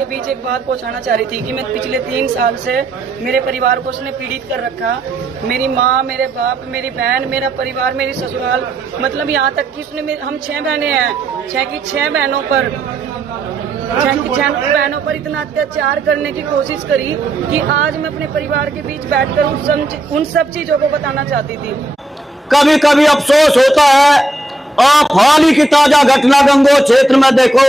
के बीच एक बात पहुंचाना चाह रही थी कि मैं पिछले 3 साल से मेरे परिवार को उसने पीड़ित कर रखा। मेरी माँ, मेरे बाप, मेरी बहन, मेरा परिवार, मेरी ससुराल, मतलब यहाँ तक कि उसने हम 6 बहनें हैं, 6 की 6 बहनों पर 6 बहनों पर इतना अत्याचार करने की कोशिश करी कि आज मैं अपने परिवार के बीच बैठकर उन सब चीजों को बताना चाहती थी। कभी कभी अफसोस होता है। आप हाल ही की ताजा घटना गंगोह क्षेत्र में देखो,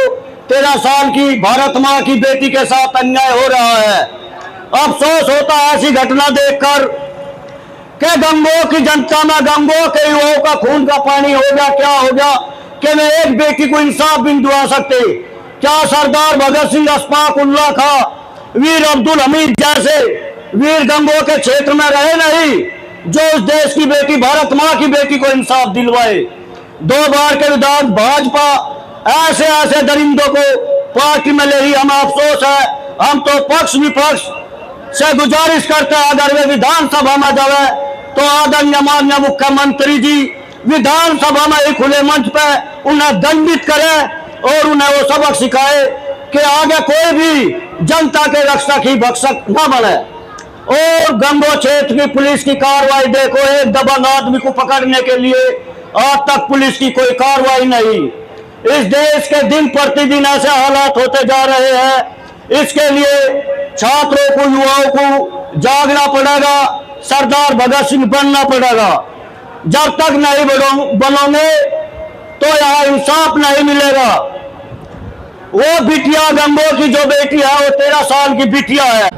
13 साल की भारत माँ की बेटी के साथ अन्याय हो रहा है। अफसोस होता है ऐसी घटना देखकर कि गंगोह की जनता में, गंगोह के युवाओं का खून का पानी हो गया। क्या हो गया कि मैं एक बेटी को इंसाफ भी नहीं दिला सकते। क्या सरदार भगत सिंह, अशफाक उल्लाह खां, वीर अब्दुल हमीद जैसे वीर गंगोह के क्षेत्र में रहे नहीं, जो उस देश की बेटी, भारत माँ की बेटी को इंसाफ दिलवाए? 2 बार के विधायक भाजपा ऐसे ऐसे दरिंदों को पार्टी में ले रही। हमें अफसोस है। हम तो पक्ष विपक्ष से गुजारिश करते हैं, अगर वे विधानसभा में जावे तो आदरणीय माननीय मुख्यमंत्री जी विधानसभा में ही खुले मंच पे उन्हें दंडित करें और उन्हें वो सबक सिखाए कि आगे कोई भी जनता के रक्षक ही भक्षक न बने। और गंगोह क्षेत्र की पुलिस की कार्रवाई देखो, एक दबंग आदमी को पकड़ने के लिए आज तक पुलिस की कोई कार्रवाई नहीं। इस देश के दिन प्रतिदिन ऐसे हालात होते जा रहे हैं। इसके लिए छात्रों को, युवाओं को जागना पड़ेगा, सरदार भगत सिंह बनना पड़ेगा। जब तक नहीं बनोगे तो यहाँ इंसाफ नहीं मिलेगा। वो बिटिया, गंगोह की जो बेटी है, वो 13 साल की बिटिया है।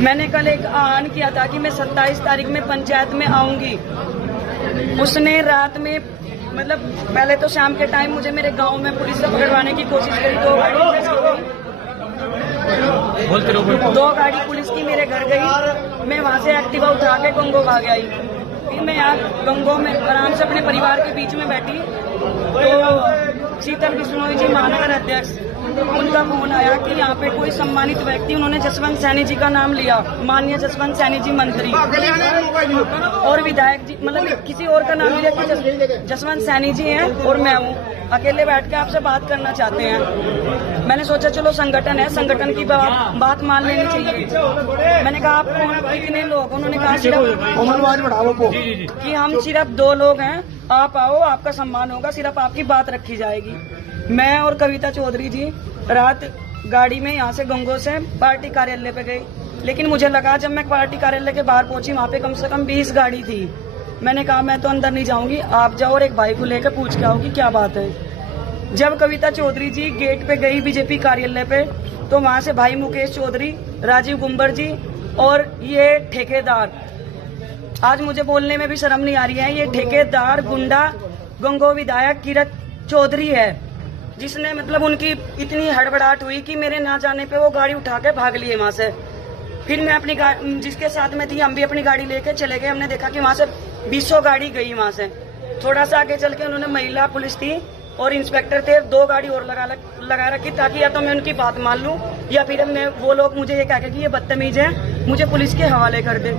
मैंने कल एक आह्वान किया था कि मैं 27 तारीख में पंचायत में आऊंगी। उसने रात में, मतलब पहले तो शाम के टाइम मुझे मेरे गांव में पुलिस से पकड़वाने की कोशिश करी। 2 गाड़ी पुलिस की मेरे घर गई। मैं वहां से एक्टिवा उठा के गंगोह भाग आई। फिर मैं यहाँ गंगोह में आराम से अपने परिवार के बीच में बैठी तो शीतल बिश्नोई जी, महानगर अध्यक्ष, उनका फोन आया कि यहाँ पे कोई सम्मानित व्यक्ति, उन्होंने जसवंत सैनी जी का नाम लिया, माननीय जसवंत सैनी जी मंत्री और विधायक जी, मतलब किसी और का नाम लिया कि जसवंत सैनी जी हैं और मैं हूँ, अकेले बैठ के आपसे बात करना चाहते हैं। मैंने सोचा चलो संगठन है, संगठन की बात मान लेनी चाहिए। मैंने कहा आप कौन, कितने लोग? उन्होंने कहा कि हम सिर्फ 2 लोग हैं, आप आओ, आपका सम्मान होगा, सिर्फ आपकी बात रखी जाएगी। मैं और कविता चौधरी जी रात गाड़ी में यहाँ से गंगोह से पार्टी कार्यालय पे गई, लेकिन मुझे लगा जब मैं पार्टी कार्यालय के बाहर पहुंची वहाँ पे कम से कम 20 गाड़ी थी। मैंने कहा मैं तो अंदर नहीं जाऊंगी, आप जाओ और एक भाई को लेकर पूछ के आओ कि क्या बात है। जब कविता चौधरी जी गेट पे गई बीजेपी कार्यालय पे, तो वहाँ से भाई मुकेश चौधरी, राजीव गुम्बर जी और ये ठेकेदार, आज मुझे बोलने में भी शर्म नहीं आ रही है, ये ठेकेदार गुंडा गंगोह विधायक किरत चौधरी है, जिसने, मतलब उनकी इतनी हड़बड़ाहट हुई कि मेरे ना जाने पे वो गाड़ी उठा के भाग लिए वहां से। फिर मैं अपनी जिसके साथ में थी, हम भी अपनी गाड़ी लेके चले गए। हमने देखा कि वहां से 20 गाड़ी गई वहां से। थोड़ा सा आगे चल के उन्होंने महिला पुलिस थी और इंस्पेक्टर थे, 2 गाड़ी और लगा रखी, ताकि या तो मैं उनकी बात मान लूं या फिर वो लोग मुझे ये कह के कि ये बदतमीज है, मुझे पुलिस के हवाले कर दे।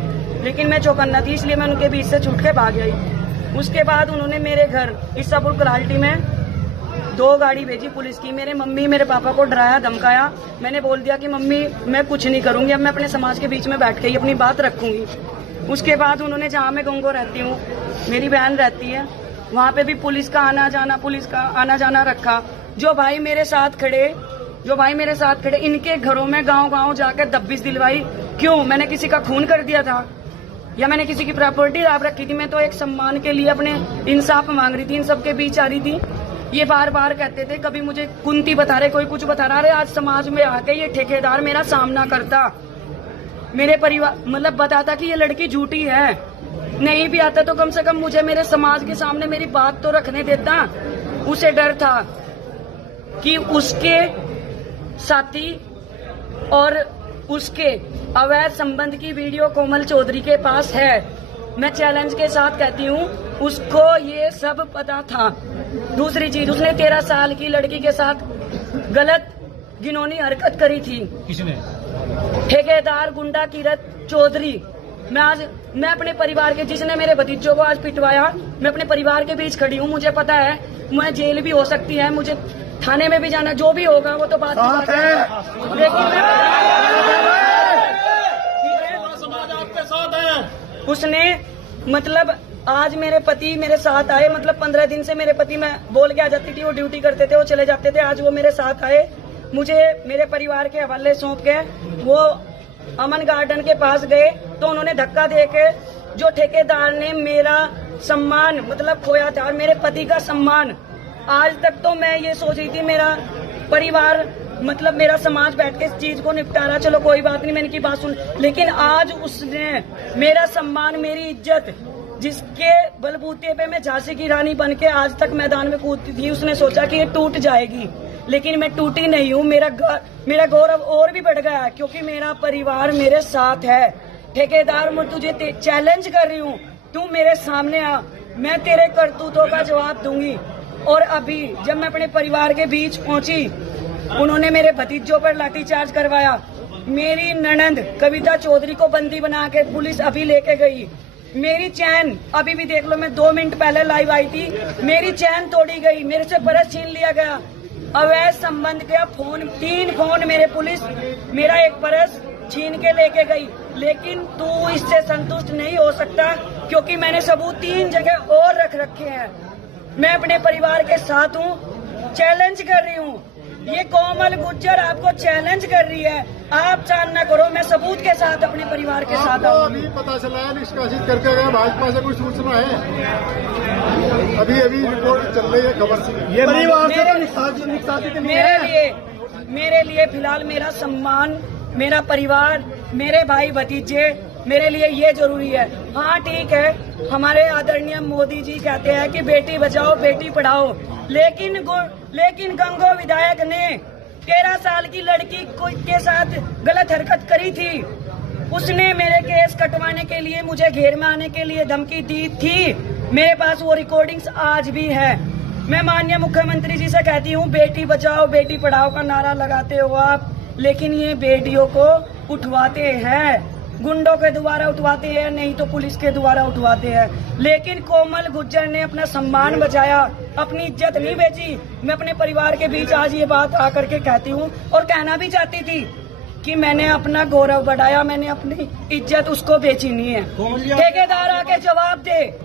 लेकिन मैं चौकन्ना थी, इसलिए मैं उनके बीच से छूट के भाग आई। उसके बाद उन्होंने मेरे घर ईसापुर कलाल्टी में 2 गाड़ी भेजी पुलिस की। मेरे मम्मी, मेरे पापा को डराया, धमकाया। मैंने बोल दिया कि मम्मी मैं कुछ नहीं करूंगी, अब मैं अपने समाज के बीच में बैठ के ही अपनी बात रखूंगी। उसके बाद उन्होंने, जहाँ मैं गंगोह रहती हूँ, मेरी बहन रहती है, वहाँ पे भी पुलिस का आना जाना रखा। जो भाई मेरे साथ खड़े इनके घरों में गाँव जाकर दब्बिश दिलवाई। क्यों? मैंने किसी का खून कर दिया था या मैंने किसी की प्रॉपर्टी आप रखी थी? मैं तो एक सम्मान के लिए अपने इंसाफ मांग रही थी, इन सबके बीच आ रही थी। ये बार बार कहते थे, कभी मुझे कुंती बता रहे, कोई कुछ बता रहा। अरे आज समाज में आके ये ठेकेदार मेरा सामना करता, मेरे परिवार, मतलब बताता कि ये लड़की झूठी है। नहीं भी आता तो कम से कम मुझे मेरे समाज के सामने मेरी बात तो रखने देता। उसे डर था कि उसके साथी और उसके अवैध संबंध की वीडियो कोमल चौधरी के पास है। मैं चैलेंज के साथ कहती हूँ, उसको ये सब पता था। दूसरी चीज, उसने 13 साल की लड़की के साथ गलत घिनौनी हरकत करी थी। किसने? ठेकेदार गुंडा किरत चौधरी। मैं अपने परिवार के, जिसने मेरे भतीजों को आज पिटवाया, मैं अपने परिवार के बीच खड़ी हूँ। मुझे पता है मैं जेल भी हो सकती है, मुझे थाने में भी जाना, जो भी होगा वो तो बात है। उसने मतलब आज मेरे पति मेरे साथ आए, मतलब 15 दिन से मेरे पति, मैं बोल के आ जाती थी, वो ड्यूटी करते थे, वो चले जाते थे, आज वो मेरे साथ आए, मुझे मेरे परिवार के हवाले सौंप के वो अमन गार्डन के पास गए तो उन्होंने धक्का देके जो ठेकेदार ने मेरा सम्मान मतलब खोया था और मेरे पति का सम्मान, आज तक तो मैं ये सोच रही थी मेरा परिवार मतलब मेरा समाज बैठ के इस चीज को निपटा रहा, चलो कोई बात नहीं, मैंने की बात सुन, लेकिन आज उसने मेरा सम्मान मेरी इज्जत जिसके बलबूते पे मैं झांसी की रानी बन के आज तक मैदान में कूदती थी, उसने सोचा कि ये टूट जाएगी, लेकिन मैं टूटी नहीं हूँ। मेरा गौरव और भी बढ़ गया क्योंकि मेरा परिवार मेरे साथ है। ठेकेदार मैं तुझे चैलेंज कर रही हूँ, तू मेरे सामने आ, मैं तेरे करतूतों का जवाब दूंगी। और अभी जब मैं अपने परिवार के बीच पहुंची, उन्होंने मेरे भतीजों पर लाठीचार्ज करवाया, मेरी ननंद कविता चौधरी को बंदी बना के पुलिस अभी लेके गई, मेरी चैन अभी भी देख लो, मैं 2 मिनट पहले लाइव आई थी, मेरी चैन तोड़ी गई, मेरे से पर्स छीन लिया गया, अवैध संबंध का फोन 3 फोन मेरे पुलिस मेरा एक पर्स छीन के लेके गई। लेकिन तू इससे संतुष्ट नहीं हो सकता क्योंकि मैंने सबूत 3 जगह और रख रखे हैं। मैं अपने परिवार के साथ हूँ, चैलेंज कर रही हूँ, ये कोमल गुज्जर आपको चैलेंज कर रही है, आप सामना करो, मैं सबूत के साथ अपने परिवार के साथ आऊँ। अभी पता चला है निष्कासित करके गए, भाजपा से कोई सूचना है? अभी रिपोर्ट चल रही है खबर से, ये परिवार से निष्कासित नहीं है। मेरे लिए फिलहाल मेरा सम्मान, मेरा परिवार, मेरे भाई भतीजे, मेरे लिए ये जरूरी है। हाँ ठीक है, हमारे आदरणीय मोदी जी कहते हैं कि बेटी बचाओ बेटी पढ़ाओ, लेकिन गंगो विधायक ने 13 साल की लड़की के साथ गलत हरकत करी थी, उसने मेरे केस कटवाने के लिए मुझे घेर में आने के लिए धमकी दी थी, मेरे पास वो रिकॉर्डिंग्स आज भी है। मैं माननीय मुख्यमंत्री जी से कहती हूँ, बेटी बचाओ बेटी पढ़ाओ का नारा लगाते हो आप, लेकिन ये बेटियों को उठवाते हैं, गुंडों के द्वारा उठवाते हैं, नहीं तो पुलिस के द्वारा उठवाते हैं। लेकिन कोमल गुज्जर ने अपना सम्मान बचाया, अपनी इज्जत नहीं बेची। मैं अपने परिवार के बीच आज ये बात आकर के कहती हूँ और कहना भी चाहती थी कि मैंने अपना गौरव बढ़ाया, मैंने अपनी इज्जत उसको बेची नहीं है। ठेकेदार आके जवाब दे।